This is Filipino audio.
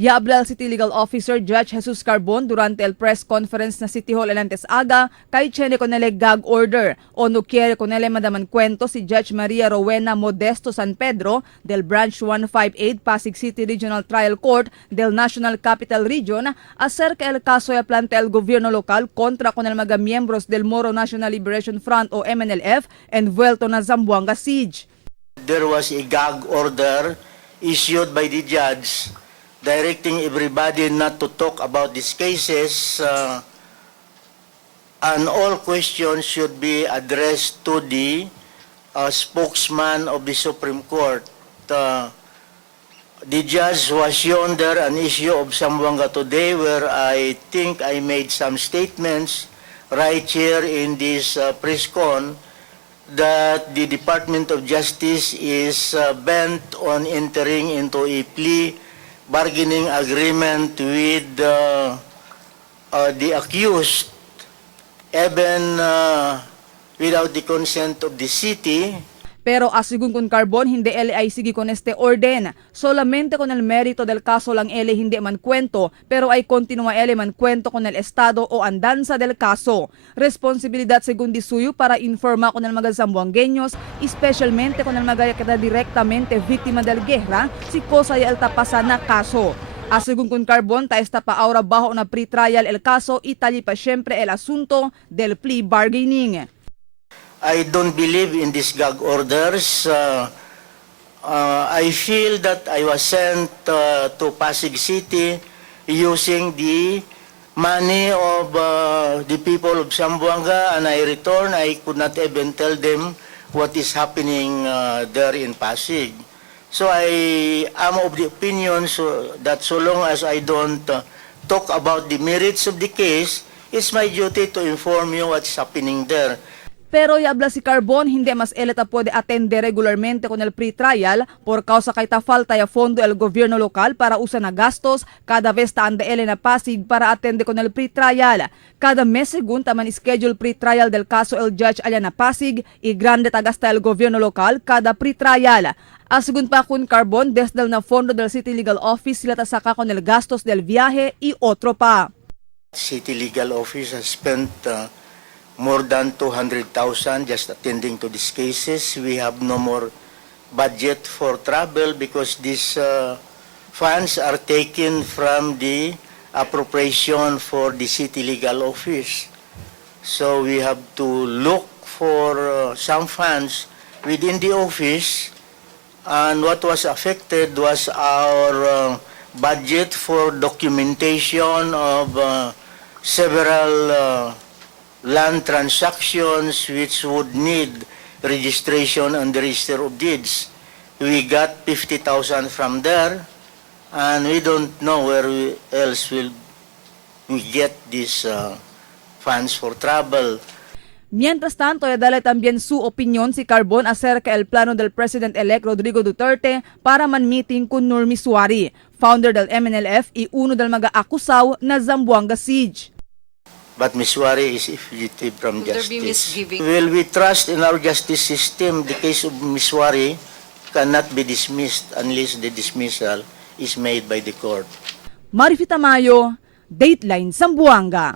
Yablal City Legal Officer Judge Jesus Carbon durante el press conference na City Hall antes aga kay Chene Conele gag order o no quiere Conele madaman kwento si Judge Maria Rowena Modesto San Pedro del Branch 158 Pasig City Regional Trial Court del National Capital Region acerca el caso ya plantel gobierno lokal kontra con el mga miembros del Moro National Liberation Front o MNLF envuelto na Zamboanga siege. There was a gag order issued by the judge directing everybody not to talk about these cases and all questions should be addressed to the spokesman of the Supreme Court. The judge was shown there an issue of Zamboanga today where I think I made some statements right here in this press con that the Department of Justice is bent on entering into a plea bargaining agreement with the accused, even without the consent of the city. Pero asigun con Carbon, hindi ele ay sige con este orden. Solamente con el mérito del caso lang ele hindi man kwento, pero ay continua ele man kwento con el estado o andanza del caso. Responsibilidad según disuyo para informa con el mga Zamboangueños, especialmente con el mga que directamente víctima del guerra, si cosa y el tapasa na kaso. Asigun con Carbon, ta esta pa ahora bajo na pre-trial el caso, itali pa syempre el asunto del plea bargaining. I don't believe in these gag orders. I feel that I was sent to Pasig City using the money of the people of Zamboanga, and I returned. I could not even tell them what is happening there in Pasig. So I am of the opinion that so long as I don't talk about the merits of the case, it's my duty to inform you what's happening there. Pero yabla si Carbon, hindi mas eleta puede atende regularmente con el pre-trial por causa kay ta falta ya fondo el gobierno lokal para usa na gastos kada vez ta anda ele na Pasig para atende con el pre-trial. Kada mes según taman schedule pre-trial del caso el judge alya na Pasig y grande tagasta el gobierno lokal kada pre-trial. Asigun pa kun Carbon, desdal na fondo del City Legal Office sila tasaka con el gastos del viaje y otro pa. City Legal Office has spent more than 200,000 just attending to these cases. We have no more budget for travel because these funds are taken from the appropriation for the City Legal Office. So we have to look for some funds within the office, and what was affected was our budget for documentation of several land transactions which would need registration on the Register of Deeds. We got 50,000 from there, and we don't know where else will we get these funds for travel. Mientras tanto, dale también su opinión si Carbon acerca el plano del President-elect Rodrigo Duterte para man-meeting con Nurmi Suari, founder del MNLF y uno del mga akusaw na Zamboanga siege. But Ms. Suari is a fugitive from Will there be justice. misgiving? Will we trust in our justice system? The case of Ms. Suari cannot be dismissed unless the dismissal is made by the court. Marifita Mayo, Dateline Zamboanga.